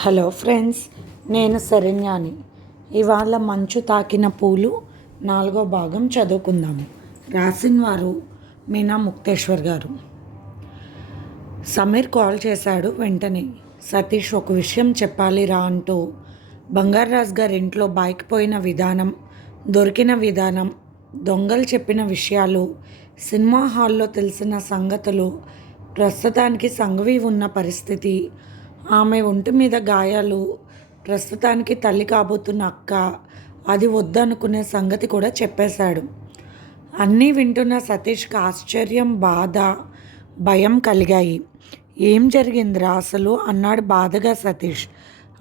Hello friends నేను శరణ్యాని. ఇవాళ మంచు తాకిన పూలు నాలుగో భాగం చదువుకుందాము. రాసిన వారు మీనా ముక్తేశ్వర్ గారు. సమీర్ కాల్ చేశాడు వెంటనే. సతీష్ ఒక విషయం చెప్పాలి రా అంటూ బంగారాజ్ గారి ఇంట్లో బైక్ పోయిన విధానం దొరికిన విధానం దొంగలు చెప్పిన విషయాలు సినిమా హాల్లో తెలిసిన సంగతులు ప్రస్తుతానికి సంఘవి ఉన్న పరిస్థితి ఆమె ఒంటి మీద గాయాలు. ప్రస్తుతానికి తల్లి కాబోతున్న అక్క అది వద్దనుకునే సంగతి కూడా చెప్పేశాడు. అన్నీ వింటున్న సతీష్కి ఆశ్చర్యం బాధ భయం కలిగాయి. ఏం జరిగిందిరా అసలు? అన్నాడు బాధగా సతీష్.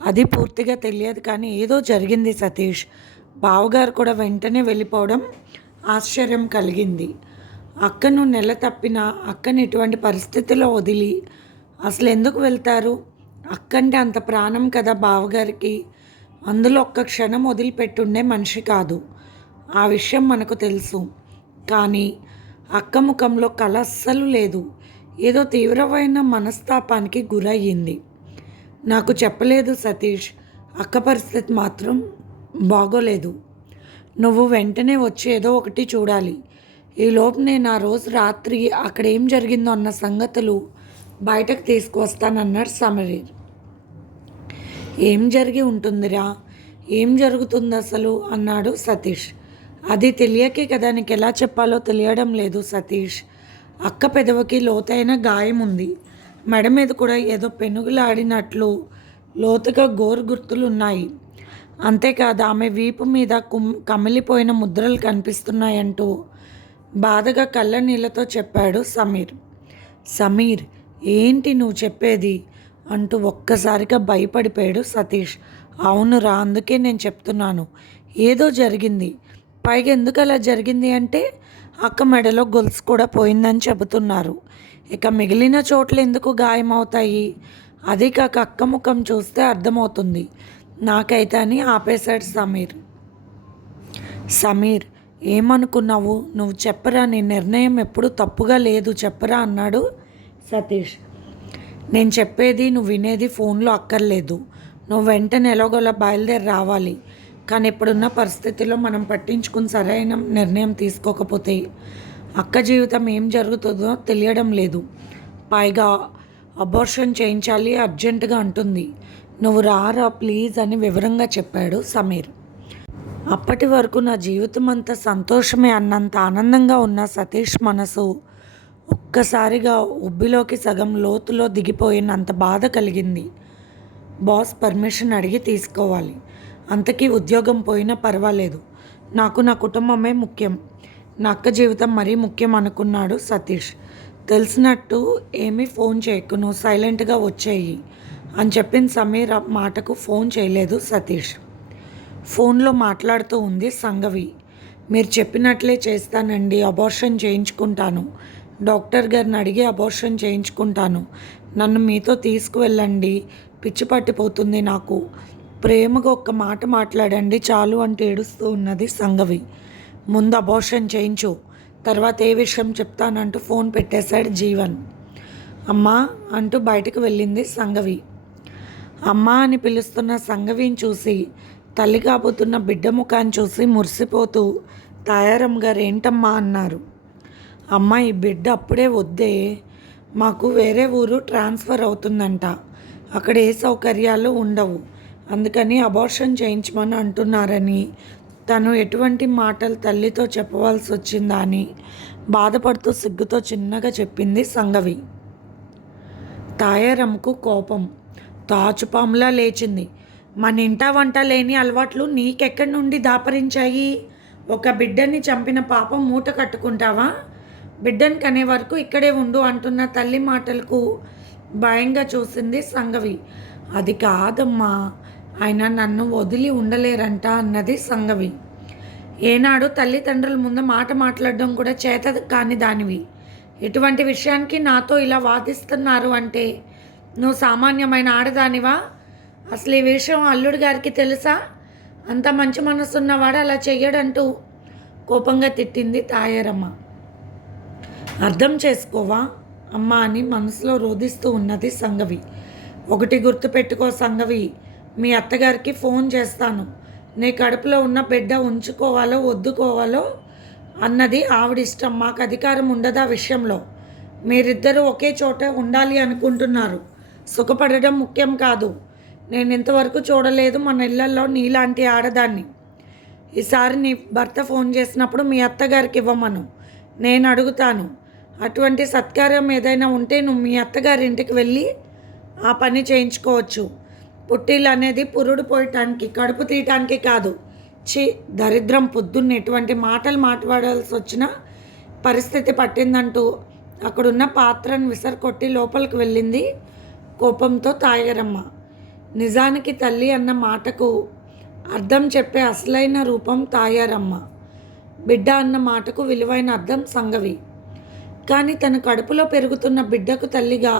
అది పూర్తిగా తెలియదు కానీ ఏదో జరిగింది సతీష్. బావగారు కూడా వెంటనే వెళ్ళిపోవడం ఆశ్చర్యం కలిగింది. అక్కను నెల తప్పిన అక్కని ఇటువంటి పరిస్థితిలో వదిలి అసలు ఎందుకు వెళ్తారు? అక్కంటే అంత ప్రాణం కదా బావగారికి. అందులో ఒక్క క్షణం వదిలిపెట్టుండే మనిషి కాదు. ఆ విషయం మనకు తెలుసు. కానీ అక్క ముఖంలో కళ అస్సలు లేదు. ఏదో తీవ్రమైన మనస్తాపానికి గురయ్యింది. నాకు చెప్పలేదు సతీష్. అక్క పరిస్థితి మాత్రం బాగోలేదు. నువ్వు వెంటనే వచ్చి ఏదో ఒకటి చూడాలి. ఈలోపు నేను ఆ రోజు రాత్రి అక్కడ ఏం జరిగిందో అన్న సంగతులు బయటకు తీసుకువస్తానన్నాడు సమరీర్ ఏం జరిగి ఉంటుందిరా? ఏం జరుగుతుంది అసలు? అన్నాడు సతీష్. అది తెలియకే కదా నీకు ఎలా చెప్పాలో తెలియడం లేదు సతీష్. అక్క పెదవికి లోతైన గాయం ఉంది. మెడ మీద కూడా ఏదో పెనుగులాడినట్లు లోతుగా గోరు గుర్తులు ఉన్నాయి అంతేకాదు ఆమె వీపు మీద కుమ్ కమిలిపోయిన ముద్రలు కనిపిస్తున్నాయంటూ బాధగా కళ్ళ నీళ్ళతో చెప్పాడు సమీర్. సమీర్ ఏంటి నువ్వు చెప్పేది? అంటూ ఒక్కసారిగా భయపడిపోయాడు సతీష్. అవునురా అందుకే నేను చెప్తున్నాను. ఏదో జరిగింది. పైగా ఎందుకు అలా జరిగింది అంటే అక్క మెడలో గొలుసు కూడా పోయిందని చెబుతున్నారు. ఇక మిగిలిన చోట్ల ఎందుకు గాయమవుతాయి? అది కాక అక్క ముఖం చూస్తే అర్థమవుతుంది. నాకైతే అని ఆపేశాడు సమీర్. సమీర్ ఏమనుకున్నావు? నువ్వు చెప్పరా నీ నిర్ణయం ఎప్పుడు తప్పుగా లేదు చెప్పరా అన్నాడు సతీష్. నేను చెప్పేది నువ్వు వినేది ఫోన్లో అక్కర్లేదు. నువ్వు వెంటనే ఎలాగోలా బయలుదేరి రావాలి. కానీ ఇప్పుడున్న పరిస్థితిలో మనం పట్టించుకుని సరైన నిర్ణయం తీసుకోకపోతే అక్క జీవితం ఏం జరుగుతుందో తెలియడం లేదు. పైగా అబోర్షన్ చేయించాలి అర్జెంటుగా అంటుంది. నువ్వు రారా ప్లీజ్ అని వివరంగా చెప్పాడు సమీర్. అప్పటి వరకు నా జీవితం అంతా సంతోషమే అన్నంత ఆనందంగా ఉన్న సతీష్ మనసు ఒక్కసారిగా ఉబ్బిలోకి సగం లోతులో దిగిపోయినంత బాధ కలిగింది. బాస్ పర్మిషన్ అడిగి తీసుకోవాలి. అంతకీ ఉద్యోగం పోయినా పర్వాలేదు. నాకు నా కుటుంబమే ముఖ్యం. నా అక్క జీవితం మరీ ముఖ్యం అనుకున్నాడు సతీష్. తెలిసినట్టు ఏమీ ఫోన్ చేయకు నువ్వు సైలెంట్గా వచ్చేయి అని చెప్పిన సమీర్ మాటకు ఫోన్ చేయలేదు సతీష్. ఫోన్లో మాట్లాడుతూ ఉంది సంగవి. మీరు చెప్పినట్లే చేస్తానండి అబార్షన్ చేయించుకుంటాను. డాక్టర్ గారిని అడిగి అబార్షన్ చేయించుకుంటాను. నన్ను మీతో తీసుకువెళ్ళండి. పిచ్చి పట్టిపోతుంది నాకు. ప్రేమగా ఒక్క మాట మాట్లాడండి చాలు అంటూ ఏడుస్తూ ఉన్నది సంగవి. ముందు అబార్షన్ చేయించు. తర్వాత ఏ విషయం చెప్తానంటూ ఫోన్ పెట్టేశాడు జీవన్. అమ్మా అంటూ బయటకు వెళ్ళింది సంగవి. అమ్మా అని పిలుస్తున్న సంగవిని చూసి తల్లి కాబోతున్న బిడ్డ ముఖాన్ని చూసి మురిసిపోతూ తాయారమ్మ గారు ఏంటమ్మా? అన్నారు. అమ్మ ఈ బిడ్డ అప్పుడే వద్దే మాకు వేరే ఊరు ట్రాన్స్ఫర్ అవుతుందంట. అక్కడ ఏ సౌకర్యాలు ఉండవు. అందుకని అబార్షన్ చేయించమని అంటున్నారని. తను ఎటువంటి మాటలు తల్లితో చెప్పవలసి వచ్చిందా అని బాధపడుతూ సిగ్గుతో చిన్నగా చెప్పింది సంగవి. తాయారమ్మకు కోపం. తాచుపాములా లేచింది. మన ఇంట వంట లేని అలవాట్లు నీకెక్కడి నుండి దాపరించాయి? ఒక బిడ్డని చంపిన పాపం మూట కట్టుకుంటావా? బిడ్డని కనే వరకు ఇక్కడే ఉండు అంటున్న తల్లి మాటలకు భయంగా చూసింది సంగవి. అది కాదమ్మా ఆయన నన్ను వదిలి ఉండలేరంట అన్నది సంగవి. ఏనాడు తల్లిదండ్రుల ముందు మాట మాట్లాడడం కూడా చేత కాని దానివి. ఇటువంటి విషయానికి నాతో ఇలా వాదిస్తున్నారు అంటే నువ్వు సామాన్యమైన ఆడదానివా? అసలు ఈ విషయం అల్లుడు గారికి తెలుసా? అంత మంచి మనసున్నవాడు అలా చెయ్యడంటూ కోపంగా తిట్టింది తాయారమ్మ. అర్థం చేసుకోవా? అమ్మ అని మనసులో రోధిస్తూ ఉన్నది సంగవి. ఒకటి గుర్తుపెట్టుకో సంగవి. మీ అత్తగారికి ఫోన్ చేస్తాను. నీ కడుపులో ఉన్న బిడ్డ ఉంచుకోవాలో వద్దుకోవాలో అన్నది ఆవిడిష్టం మాకు అధికారం ఉండదు ఆ విషయంలో? మీరిద్దరూ ఒకే చోట ఉండాలి అనుకుంటున్నారు. సుఖపడడం ముఖ్యం కాదు. నేను ఇంతవరకు చూడలేదు మన ఇళ్ళలో నీలాంటి ఆడదాన్ని. ఈసారి నీ భర్త ఫోన్ చేసినప్పుడు మీ అత్తగారికి ఇవ్వమను. నేను అడుగుతాను. అటువంటి సత్కారం ఏదైనా ఉంటే నువ్వు మీ అత్తగారి ఇంటికి వెళ్ళి ఆ పని చేయించుకోవచ్చు. పుట్టిల్లు అనేది పురుడు పోయటానికి కడుపు తీయటానికి కాదు. చి దరిద్రం పొద్దున్న ఎటువంటి మాటలు మాట్లాడాల్సి వచ్చిన పరిస్థితి పట్టిందంటూ అక్కడున్న పాత్రను విసరకొట్టి లోపలికి వెళ్ళింది కోపంతో తాయగరమ్మ నిజానికి తల్లి అన్న మాటకు అర్థం చెప్పే అసలైన రూపం తాయారమ్మ. బిడ్డ అన్న మాటకు విలువైన అర్థం సంగవి. కానీ తన కడుపులో పెరుగుతున్న బిడ్డకు తల్లిగా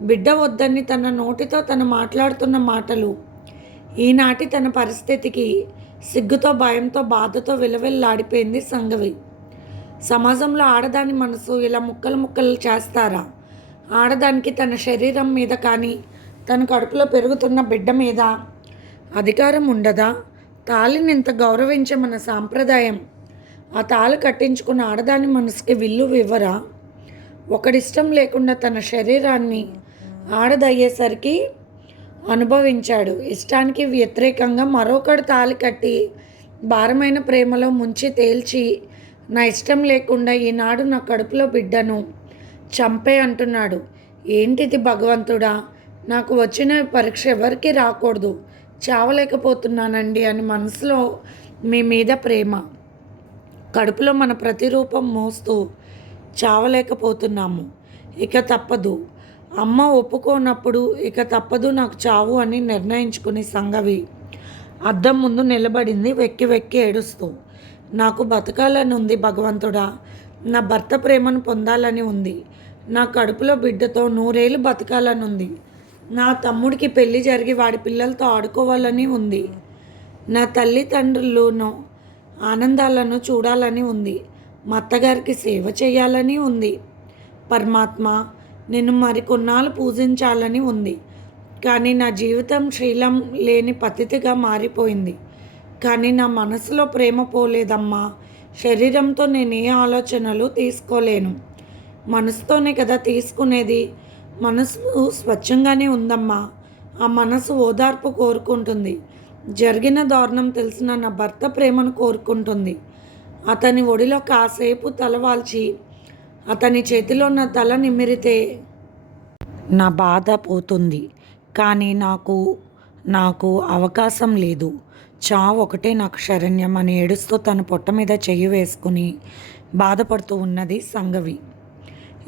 బిడ్డ వద్దని తన నోటితో తను మాట్లాడుతున్న మాటలు ఈనాటి తన పరిస్థితికి సిగ్గుతో భయంతో బాధతో విలవిల్లాడిపోయింది సంగవి. సమాజంలో ఆడదాని మనసు ఇలా ముక్కలు ముక్కలు చేస్తారా? ఆడదానికి తన శరీరం మీద కానీ తన కడుపులో పెరుగుతున్న బిడ్డ మీద అధికారం ఉండదా? తాళిని ఇంత గౌరవించే మన సాంప్రదాయం ఆ తాళి కట్టించుకున్న ఆడదాని మనసుకి విల్లు ఇవ్వరా ఒకడిష్టం లేకుండా తన శరీరాన్ని ఆడదయ్యేసరికి అనుభవించాడు. ఇష్టానికి వ్యతిరేకంగా మరొకడు తాళి కట్టి భారమైన ప్రేమలో ముంచి తేల్చి నా ఇష్టం లేకుండా ఈనాడు నా కడుపులో బిడ్డను చంపే అంటున్నాడు. ఏంటిది భగవంతుడా? నాకు వచ్చిన పరీక్ష ఎవరికి రాకూడదు. చావలేకపోతున్నానండి అని మనసులో మీ మీద ప్రేమ. కడుపులో మన ప్రతిరూపం మోస్తూ చావలేకపోతున్నాము. ఇక తప్పదు. అమ్మ ఒప్పుకోనప్పుడు ఇక తప్పదు నాకు చావు అని నిర్ణయించుకుని సంగవి. అద్దం ముందు నిలబడింది వెక్కి వెక్కి ఏడుస్తూ. నాకు బతకాలని ఉంది భగవంతుడా. నా భర్త ప్రేమను పొందాలని ఉంది. నా కడుపులో బిడ్డతో నూరేళ్ళు బతకాలని ఉంది. నా తమ్ముడికి పెళ్ళి జరిగి వాడి పిల్లలతో ఆడుకోవాలని ఉంది. నా తల్లిదండ్రులను ఆనందాలను చూడాలని ఉంది. మా అత్తగారికి సేవ చేయాలని ఉంది. పరమాత్మ నిన్ను మరికొన్నాళ్ళు పూజించాలని ఉంది. కానీ నా జీవితం శీలం లేని పతితిగా మారిపోయింది. కానీ నా మనసులో ప్రేమ పోలేదమ్మా. శరీరంతో నేను ఏ ఆలోచనలు తీసుకోలేను. మనసుతోనే కదా తీసుకునేది. మనసు స్వచ్ఛంగానే ఉందమ్మా. ఆ మనసు ఓదార్పు కోరుకుంటుంది. జరిగిన దారుణం తెలిసిన నా భర్త ప్రేమను కోరుకుంటుంది. అతని ఒడిలో కాసేపు తలవాల్చి అతని చేతిలో నా తల నిమిరితే నా బాధ పోతుంది. కానీ నాకు నాకు అవకాశం లేదు. చావు ఒకటే నాకు శరణ్యం అని ఏడుస్తూ తన పొట్ట మీద చెయ్యి వేసుకుని బాధపడుతూ ఉన్నది సంగవి.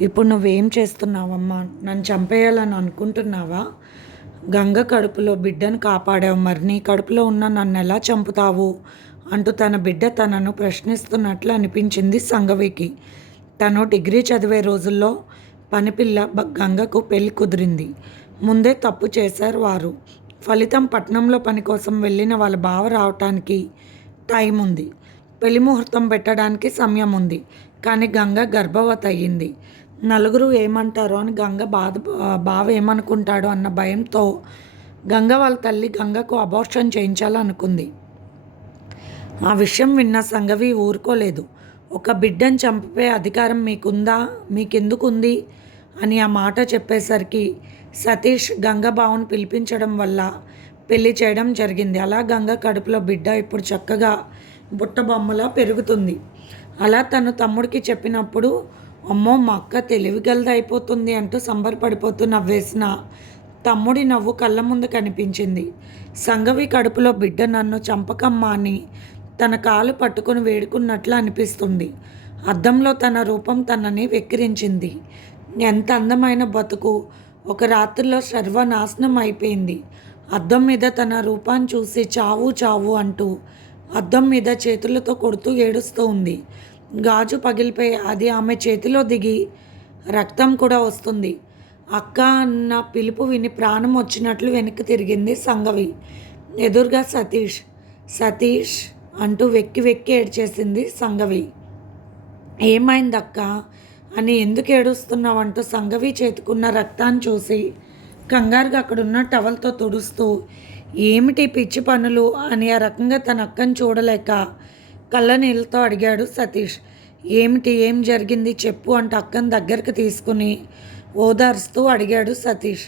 ఇప్పుడు నువ్వేం చేస్తున్నావమ్మా? నన్ను చంపేయాలని అనుకుంటున్నావా? గంగ కడుపులో బిడ్డను కాపాడావు మరి నీ కడుపులో ఉన్న నన్ను ఎలా చంపుతావు? అంటూ తన బిడ్డ తనను ప్రశ్నిస్తున్నట్లు అనిపించింది సంగవికి తను డిగ్రీ చదివే రోజుల్లో పనిపిల్ల గంగకు పెళ్ళి కుదిరింది. ముందే తప్పు చేశారు వారు. ఫలితం పట్నంలో పని కోసం వెళ్ళిన వాళ్ళ బావ రావటానికి టైం ఉంది. పెళ్ళి ముహూర్తం పెట్టడానికి సమయం ఉంది. కానీ గంగ గర్భవతి అయ్యింది నలుగురు ఏమంటారో అని గంగ బాధ బావ ఏమనుకుంటాడో అన్న భయంతో గంగ వాళ్ళ తల్లి గంగకు అబార్షన్ చేయించాలనుకుంది. ఆ విషయం విన్న సంగవి ఊరుకోలేదు. ఒక బిడ్డను చంపే అధికారం మీకుందా మీకెందుకుంది అని ఆ మాట చెప్పేసరికి సతీష్ గంగబావును పిలిపించడం వల్ల పెళ్ళి చేయడం జరిగింది. అలా గంగ కడుపులో బిడ్డ ఇప్పుడు చక్కగా బుట్ట బొమ్మలా పెరుగుతుంది. అలా తను తమ్ముడికి చెప్పినప్పుడు అమ్మో మా అక్క తెలివిగలది అయిపోతుంది అంటూ సంబరపడిపోతూ నవ్వేసిన తమ్ముడి నవ్వు కళ్ళ ముందు కనిపించింది. సంగవి కడుపులో బిడ్డ నన్ను చంపకమ్మా అని తన కాలు పట్టుకొని వేడుకున్నట్లు అనిపిస్తుంది. అద్దంలో తన రూపం తనని వెక్కిరించింది. ఎంత అందమైన బతుకు. ఒక రాత్రిలో సర్వనాశనం అయిపోయింది. అద్దం మీద తన రూపాన్ని చూసి చావు చావు అంటూ అద్దం మీద చేతులతో కొడుతూ ఏడుస్తూ ఉంది. గాజు పగిలిపోయి అది ఆమె చేతిలో దిగి రక్తం కూడా వస్తుంది. అక్క అన్న పిలుపు విని ప్రాణం వచ్చినట్లు వెనక్కి తిరిగింది సంగవి. ఎదురుగా సతీష్. సతీష్ అంటూ వెక్కి వెక్కి ఏడ్చేసింది సంగవి. ఏమైంది అక్క అని ఎందుకు ఏడుస్తున్నావంటూ సంగవి చేతుకున్న రక్తాన్ని చూసి కంగారుగా అక్కడున్న టవల్తో తుడుస్తూ ఏమిటి పిచ్చి పనులు? అని ఆ రకంగా తన అక్కను చూడలేక కళ్ళ నీళ్ళతో అడిగాడు సతీష్. ఏమిటి? ఏం జరిగింది? చెప్పు అంటూ అక్కని దగ్గరికి తీసుకుని ఓదార్స్తూ అడిగాడు సతీష్.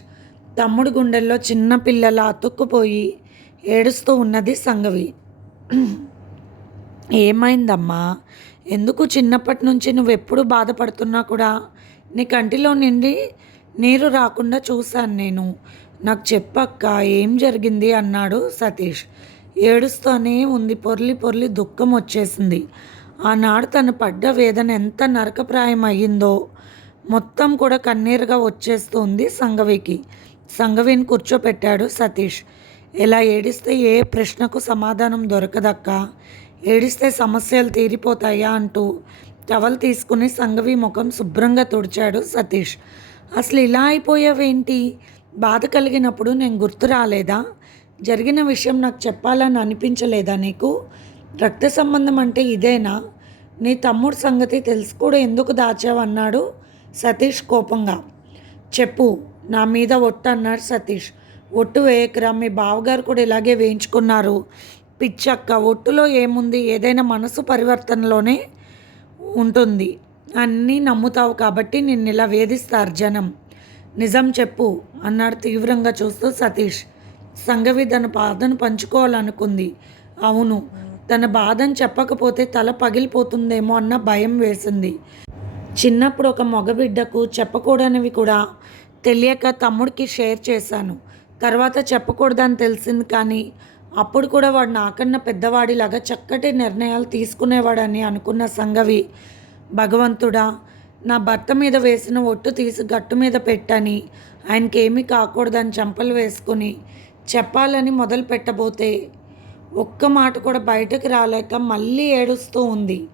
తమ్ముడు గుండెల్లో చిన్న పిల్లల అతుక్కుపోయి ఏడుస్తూ ఉన్నది సంగవి. ఏమైందమ్మా? ఎందుకు చిన్నప్పటి నుంచి నువ్వు ఎప్పుడు బాధపడుతున్నా కూడా నీ కంటిలో నిండి నీరు రాకుండా చూశాను నేను. నాకు చెప్పక్క ఏం జరిగింది? అన్నాడు సతీష్. ఏడుస్తూనే ఉంది. పొర్లి పొర్లి దుఃఖం వచ్చేసింది. ఆనాడు తను పడ్డ వేదన ఎంత నరకప్రాయం అయ్యిందో మొత్తం కూడా కన్నీరుగా వచ్చేస్తుంది సంగవికి. సంగవిని కూర్చోపెట్టాడు సతీష్. ఇలా ఏడిస్తే ఏ ప్రశ్నకు సమాధానం దొరకదక్క? ఏడిస్తే సమస్యలు తీరిపోతాయా? అంటూ టవల్ తీసుకుని సంగవి ముఖం శుభ్రంగా తుడిచాడు సతీష్. అసలు ఇలా అయిపోయావేంటి? బాధ కలిగినప్పుడు నేను గుర్తు రాలేదా? జరిగిన విషయం నాకు చెప్పాలని అనిపించలేదా నీకు? రక్త సంబంధం అంటే ఇదేనా? నీ తమ్ముడు సంగతి తెలుసు కూడా ఎందుకు దాచావన్నాడు సతీష్ కోపంగా. చెప్పు నా మీద ఒట్టు అన్నాడు సతీష్. ఒట్టు వేయకరా మీ బావగారు కూడా ఇలాగే వేయించుకున్నారు. పిచ్చక్క ఒట్టులో ఏముంది? ఏదైనా మనసు పరివర్తనలోనే ఉంటుంది. అన్నీ నమ్ముతావు కాబట్టి నిన్ను ఇలా వేధిస్తారు జనం. నిజం చెప్పు అన్నాడు తీవ్రంగా చూస్తూ సతీష్. సంగవి తన బాధను పంచుకోవాలనుకుంది. అవును తన బాధను చెప్పకపోతే తల పగిలిపోతుందేమో అన్న భయం వేసింది. చిన్నప్పుడు ఒక మగబిడ్డకు చెప్పకూడనివి కూడా తెలియక తమ్ముడికి షేర్ చేశాను. తర్వాత చెప్పకూడదని తెలిసింది కానీ అప్పుడు కూడా వాడు నాకన్నా పెద్దవాడిలాగా చక్కటి నిర్ణయాలు తీసుకునేవాడని అనుకున్న సంగవి భగవంతుడా నా భర్త మీద వేసిన ఒట్టు తీసి గట్టు మీద పెట్టని ఆయనకేమీ కాకూడదని చంపలు వేసుకుని చెప్పాలని మొదలు పెట్టబోతే ఒక్క మాట కూడా బయటకు రాలేక మళ్ళీ ఏడుస్తూ ఉంది.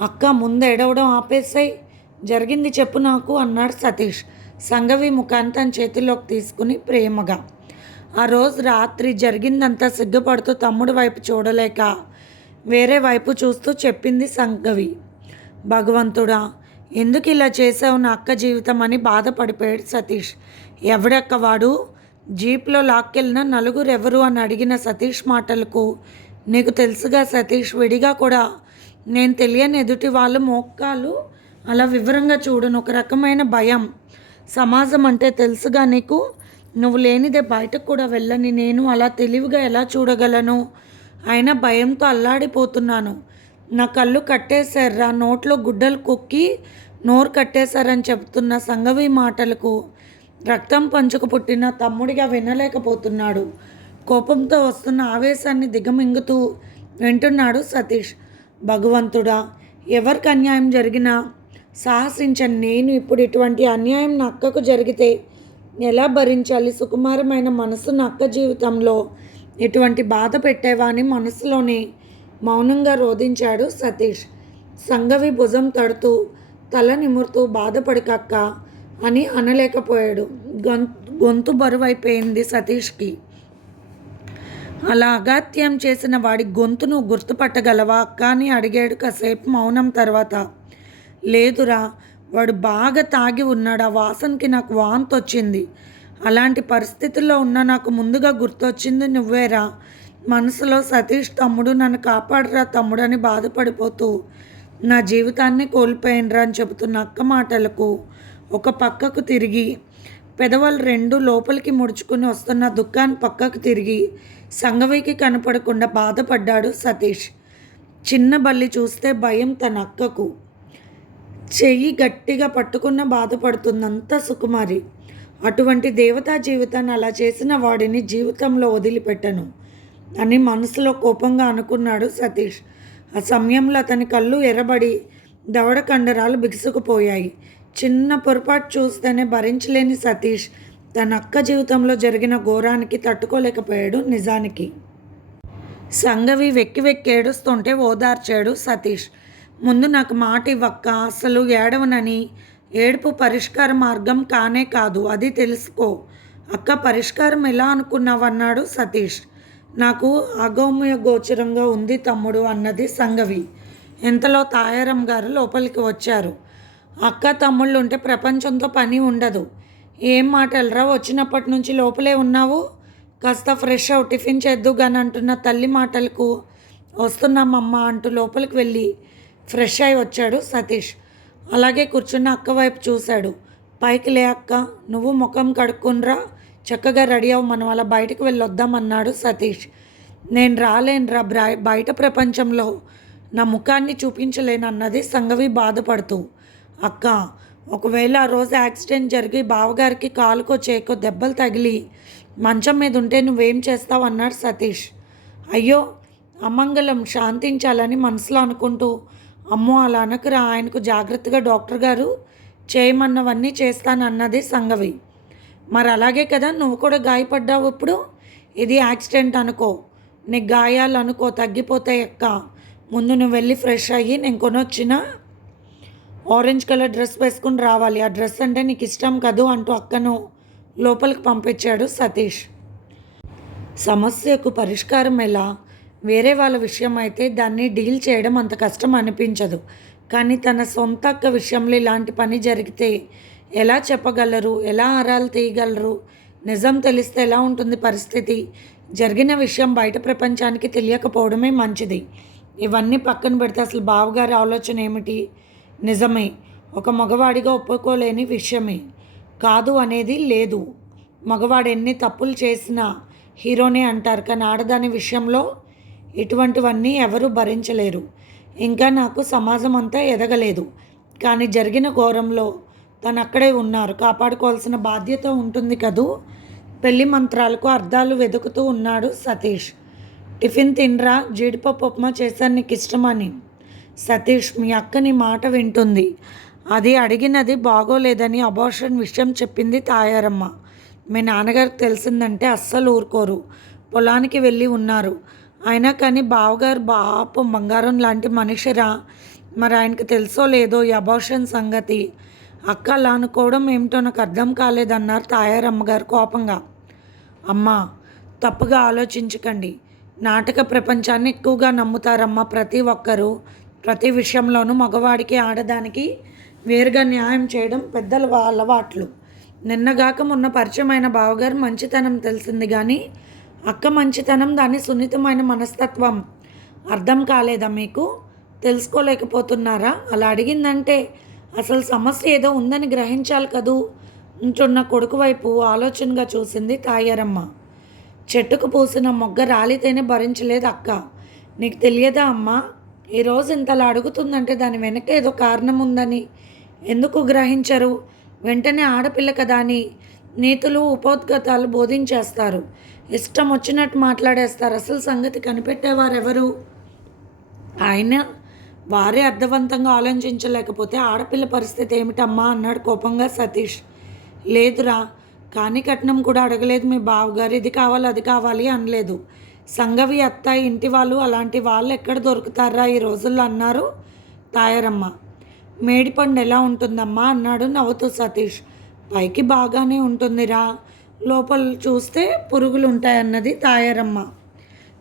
అక్క ముందు ఏడవడం ఆపేసాయి జరిగింది చెప్పు నాకు అన్నాడు సతీష్ సంగవి ముఖాన్ని తన చేతిలోకి తీసుకుని ప్రేమగా. ఆ రోజు రాత్రి జరిగిందంతా సిగ్గుపడుతూ తమ్ముడు వైపు చూడలేక వేరే వైపు చూస్తూ చెప్పింది సంగవి. భగవంతుడా ఎందుకు ఇలా చేసావు నా అక్క జీవితం అని బాధపడిపోయాడు సతీష్. ఎవడక్క వాడు జీప్లో లాక్కెళ్ళిన నలుగురు ఎవరు అని అడిగిన సతీష్ మాటలకు నీకు తెలుసుగా సతీష్ విడిగా కూడా నేను తెలియని ఎదుటి వాళ్ళు మోక్కాలు అలా వివరంగా చూడను. ఒక రకమైన భయం. సమాజం అంటే తెలుసుగా నీకు? నువ్వు లేనిదే బయటకు కూడా వెళ్ళని. నేను అలా తెలివిగా ఎలా చూడగలను? అయినా భయంతో అల్లాడిపోతున్నాను. నా కళ్ళు కట్టేశారా నోట్లో గుడ్డలు కుక్కి నోరు కట్టేశారని చెప్తున్న సంగవి మాటలకు రక్తం పంచుకు పుట్టిన తమ్ముడిగా వినలేకపోతున్నాడు. కోపంతో వస్తున్న ఆవేశాన్ని దిగమింగుతూ వింటున్నాడు సతీష్. భగవంతుడా ఎవరికి అన్యాయం జరిగినా సాహసించని నేను ఇప్పుడు ఇటువంటి అన్యాయం నా అక్కకు జరిగితే ఎలా భరించాలి? సుకుమారమైన మనసు నా అక్క జీవితంలో ఎటువంటి బాధ పెట్టేవా అని మనసులోనే మౌనంగా రోధించాడు సతీష్. సంగవి భుజం తడుతూ తల నిమురుతూ బాధపడికక్క అని అనలేకపోయాడు. గొంతు బరువైపోయింది సతీష్కి. అలా అగాత్యం చేసిన వాడి గొంతును గుర్తుపట్టగలవా? అక్క అని అడిగాడు కాసేపు మౌనం తర్వాత. లేదురా వాడు బాగా తాగి ఉన్నాడు ఆ వాసనకి నాకు వాంతి వచ్చింది అలాంటి పరిస్థితుల్లో ఉన్న నాకు ముందుగా గుర్తొచ్చింది నువ్వేరా. మనసులో సతీష్ తమ్ముడు నన్ను కాపాడరా తమ్ముడు అని బాధపడిపోతూ నా జీవితాన్ని కోల్పోయినరా అని చెబుతున్న అక్క మాటలకు. ఒక పక్కకు తిరిగి పెదవులు రెండు లోపలికి ముడుచుకుని వస్తున్న దుకాన్ పక్కకు తిరిగి సంగవికి కనపడకుండా బాధపడ్డాడు సతీష్. చిన్న బల్లి చూస్తే భయం తన అక్కకు. చెయ్యి గట్టిగా పట్టుకున్న బాధపడుతుందంత సుకుమారి. అటువంటి దేవతా జీవితాన్ని అలా చేసిన వాడిని జీవితంలో వదిలిపెట్టను అని మనసులో కోపంగా అనుకున్నాడు సతీష్. ఆ సమయంలో అతని కళ్ళు ఎర్రబడి దవడ కండరాలు బిగుసుకుపోయాయి. చిన్న పొరపాటు చూస్తేనే భరించలేని సతీష్ తన అక్క జీవితంలో జరిగిన ఘోరానికి తట్టుకోలేకపోయాడు నిజానికి. సంగవి వెక్కి వెక్కి ఏడుస్తుంటే ఓదార్చాడు సతీష్. ముందు నాకు మాట ఇవ్వక్క అసలు ఏడవనని. ఏడుపు పరిష్కార మార్గం కానే కాదు అది తెలుసుకో. అక్క పరిష్కారం ఎలా అనుకున్నావన్నాడు సతీష్. నాకు అగౌమ్య గోచరంగా ఉంది తమ్ముడు అన్నది సంగవి. ఇంతలో తాయారం గారు లోపలికి వచ్చారు. అక్క తమ్ముళ్ళు ఉంటే ప్రపంచంతో పని ఉండదు. ఏం మాటలరా? వచ్చినప్పటి నుంచి లోపలే ఉన్నావు? కాస్త ఫ్రెష్ అవు టిఫిన్ చేద్దు కానీ అంటున్న తల్లి మాటలకు వస్తున్నామమ్మ అంటూ లోపలికి వెళ్ళి ఫ్రెష్ అయి వచ్చాడు సతీష్. అలాగే కూర్చున్న అక్క వైపు చూశాడు. పైకి లే అక్క నువ్వు ముఖం కడుక్కునరా చక్కగా రెడీ అవ్వు మనం అలా బయటకు వెళ్ళొద్దామన్నాడు సతీష్. నేను రాలేనురా బ్రా బయట ప్రపంచంలో నా ముఖాన్ని చూపించలేనన్నది సంగవి బాధపడుతూ అక్క ఒకవేళ ఆ రోజు యాక్సిడెంట్ జరిగి బావగారికి కాలుకో చేకో దెబ్బలు తగిలి మంచం మీద ఉంటే నువ్వేం చేస్తావు అన్నాడు సతీష్. అయ్యో అమంగళం శాంతించాలని మనసులో అనుకుంటూ అమ్మో అలా అనకురా ఆయనకు జాగ్రత్తగా డాక్టర్ గారు చేయమన్నవన్నీ చేస్తానన్నది సంగవి. మరి అలాగే కదా నువ్వు కూడా గాయపడ్డావు ఇప్పుడు? ఇది యాక్సిడెంట్ అనుకో. నీకు గాయాలు అనుకో తగ్గిపోతాయి అక్క. ముందు నువ్వు వెళ్ళి ఫ్రెష్ అయ్యి నేను కొనొచ్చిన ఆరెంజ్ కలర్ డ్రెస్ వేసుకుని రావాలి. ఆ డ్రెస్ అంటే నీకు ఇష్టం కదూ అంటూ అక్కను లోపలికి పంపించాడు సతీష్. సమస్యకు పరిష్కారం ఎలా? వేరే వాళ్ళ విషయం అయితే దాన్ని డీల్ చేయడం అంత కష్టం అనిపించదు. కానీ తన సొంత అక్క విషయంలో ఇలాంటి పని జరిగితే ఎలా చెప్పగలరు? ఎలా ఆరాలు తీయగలరు? నిజం తెలిస్తే ఎలా ఉంటుంది పరిస్థితి? జరిగిన విషయం బయట ప్రపంచానికి తెలియకపోవడమే మంచిది. ఇవన్నీ పక్కన పెడితే అసలు బావగారి ఆలోచన ఏమిటి? నిజమే. ఒక మగవాడిగా ఒప్పుకోలేని విషయమే. కాదు అనేది లేదు. మగవాడు ఎన్ని తప్పులు చేసినా హీరోనే అంటారు. కానీ ఆడదాని విషయంలో ఇటువంటివన్నీ ఎవరు భరించలేరు. ఇంకా నాకు సమాజం అంతా ఎదగలేదు. కానీ జరిగిన ఘోరంలో తను అక్కడే ఉన్నారు. కాపాడుకోవాల్సిన బాధ్యత ఉంటుంది కదూ? పెళ్ళి మంత్రాలకు అర్థాలు వెతుకుతూ ఉన్నాడు సతీష్. టిఫిన్ తినరా? జీడిపప్పు ఉప్మా చేశాను నీకు ఇష్టమని సతీష్ మీ అక్కని మాట వింటుంది. అది అడిగినది బాగోలేదని అబార్షన్ విషయం చెప్పింది తాయారమ్మ. మీ నాన్నగారికి తెలిసిందంటే అస్సలు ఊరుకోరు. పొలానికి వెళ్ళి ఉన్నారు. అయినా కానీ బావగారు బాపు బంగారం లాంటి మనిషిరా. మరి ఆయనకి తెలుసో లేదో ఈ అబార్షన్ సంగతి. అక్క అలా అనుకోవడం ఏమిటో నాకు అర్థం కాలేదన్నారు తాయారమ్మ గారు కోపంగా. అమ్మా తప్పుగా ఆలోచించకండి. నాటక ప్రపంచాన్ని ఎక్కువగా నమ్ముతారమ్మ ప్రతి ఒక్కరూ. ప్రతి విషయంలోనూ మగవాడికి ఆడదానికి వేరుగా న్యాయం చేయడం పెద్దల అలవాట్లు. నిన్నగాక మొన్న పరిచయమైన బావగారు మంచితనం తెలిసింది కానీ అక్క మంచితనం దాని సున్నితమైన మనస్తత్వం. అర్థం కాలేదా మీకు? తెలుసుకోలేకపోతున్నారా? అలా అడిగిందంటే అసలు సమస్య ఏదో ఉందని గ్రహించాలి కదూ? ఉంటున్న కొడుకు వైపు ఆలోచనగా చూసింది తాయారమ్మ. చెట్టుకు పూసిన మొగ్గ రాలితేనే భరించలేదు అక్క. నీకు తెలియదా అమ్మా? ఈరోజు ఇంతలా అడుగుతుందంటే దాని వెనక ఏదో కారణం ఉందని ఎందుకు గ్రహించరు? వెంటనే ఆడపిల్ల కదా అని నీతులు ఉపోద్గతాలు బోధించేస్తారు. ఇష్టం వచ్చినట్టు మాట్లాడేస్తారు. అసలు సంగతి కనిపెట్టేవారు ఎవరు ఆయన వారే అర్థవంతంగా ఆలోచించలేకపోతే ఆడపిల్ల పరిస్థితి ఏమిటమ్మా? అన్నాడు కోపంగా సతీష్. లేదురా కానీ కట్నం కూడా అడగలేదు మీ బావగారు. ఇది కావాలి అది కావాలి అనలేదు. సంగవి అత్త ఇంటి వాళ్ళు అలాంటి వాళ్ళు ఎక్కడ దొరుకుతారా ఈ రోజుల్లో అన్నారు తాయారమ్మ. మేడిపండు ఎలా ఉంటుందమ్మా అన్నాడు నవ్వుతూ సతీష్. పైకి బాగానే ఉంటుందిరా. లోపల చూస్తే పురుగులు ఉంటాయన్నది తాయారమ్మ.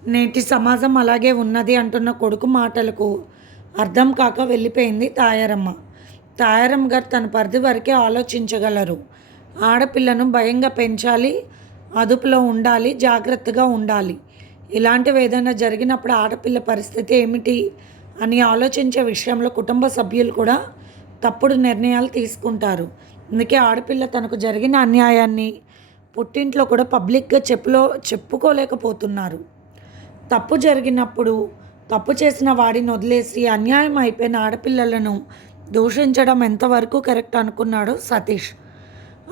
నేటి సమాజం అలాగే ఉన్నది అంటున్న కొడుకు మాటలకు అర్థం కాక వెళ్ళిపోయింది తాయారమ్మ. తాయారమ్మ గారు తన పరిధి వరకే ఆలోచించగలరు. ఆడపిల్లను భయంగా పెంచాలి అదుపులో ఉండాలి జాగ్రత్తగా ఉండాలి. ఇలాంటివి ఏదైనా జరిగినప్పుడు ఆడపిల్ల పరిస్థితి ఏమిటి అని ఆలోచించే విషయంలో కుటుంబ సభ్యులు కూడా తప్పుడు నిర్ణయాలు తీసుకుంటారు. అందుకే ఆడపిల్ల తనకు జరిగిన అన్యాయాన్ని పుట్టింట్లో కూడా పబ్లిక్గా చెప్పులో చెప్పుకోలేకపోతున్నారు. తప్పు జరిగినప్పుడు తప్పు చేసిన వాడిని వదిలేసి అన్యాయం అయిపోయిన ఆడపిల్లలను దూషించడం ఎంతవరకు కరెక్ట్ అనుకున్నాడు సతీష్.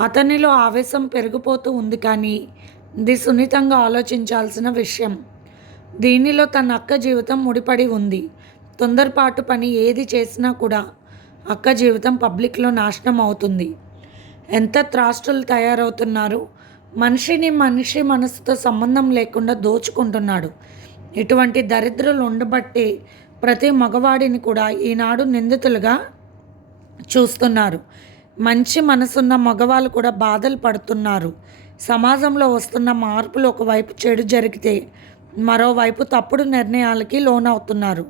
అతనిలో ఆవేశం పెరిగిపోతూ ఉంది కానీ ఇది సున్నితంగా ఆలోచించాల్సిన విషయం. దీనిలో తన అక్క జీవితం ముడిపడి ఉంది. తొందరపాటు పని ఏది చేసినా కూడా అక్క జీవితం పబ్లిక్లో నాశనం అవుతుంది. ఎంత త్రాస్టులు తయారవుతున్నారు. మనిషిని మనిషి మనసుతో సంబంధం లేకుండా దోచుకుంటున్నాడు. ఇటువంటి దరిద్రులు ఉండబట్టి ప్రతి మగవాడిని కూడా ఈనాడు నిందితులుగా చూస్తున్నారు. మంచి మనసున్న మగవాళ్ళు కూడా బాధలు పడుతున్నారు. సమాజంలో వస్తున్న మార్పులు ఒకవైపు చెడు జరిగితే మరోవైపు తప్పుడు నిర్ణయాలకి లోనవుతున్నారు.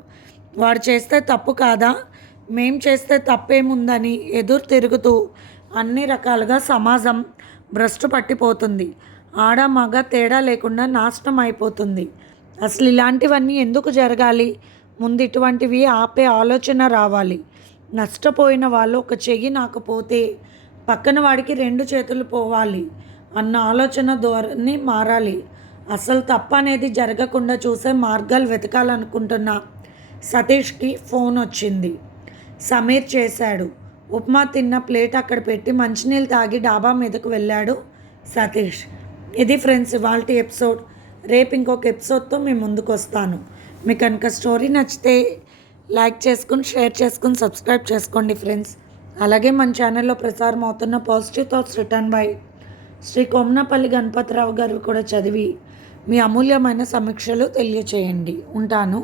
వాడు చేస్తే తప్పు కాదా? మేం చేస్తే తప్పేముందని ఎదురు తిరుగుతూ అన్ని రకాలుగా సమాజం భ్రష్టు పట్టిపోతుంది. ఆడ మగ తేడా లేకుండా నాశనం అయిపోతుంది. అసలు ఇలాంటివన్నీ ఎందుకు జరగాలి? ముందు ఇటువంటివి ఆపే ఆలోచన రావాలి. నష్టపోయిన వాళ్ళు ఒక చెయ్యి నాకు పోతే పక్కన వాడికి రెండు చేతులు పోవాలి. అన్న ఆలోచన ధోరణి మారాలి. అసలు తప్ప అనేది జరగకుండా చూసే మార్గాలు వెతకాలనుకుంటున్నా సతీష్కి ఫోన్ వచ్చింది. సమీర్ చేశాడు. ఉప్మా తిన్న ప్లేట్ అక్కడ పెట్టి మంచినీళ్ళు తాగి డాబా మీదకు వెళ్ళాడు సతీష్. ఇది ఫ్రెండ్స్ ఇవాళ ఎపిసోడ్. రేపు ఇంకొక ఎపిసోడ్తో మేము ముందుకు వస్తాను మీకు కనుక స్టోరీ నచ్చితే లైక్ చేసుకుని షేర్ చేసుకుని సబ్స్క్రైబ్ చేసుకోండి ఫ్రెండ్స్. అలాగే మన ఛానల్లో ప్రసారం అవుతున్న positive thoughts written by Shri Komnapalli Ganapathi Rao గారు కూడా చదివి మీ అమూల్యమైన సమీక్షలు తెలియచేయండి. ఉంటాను.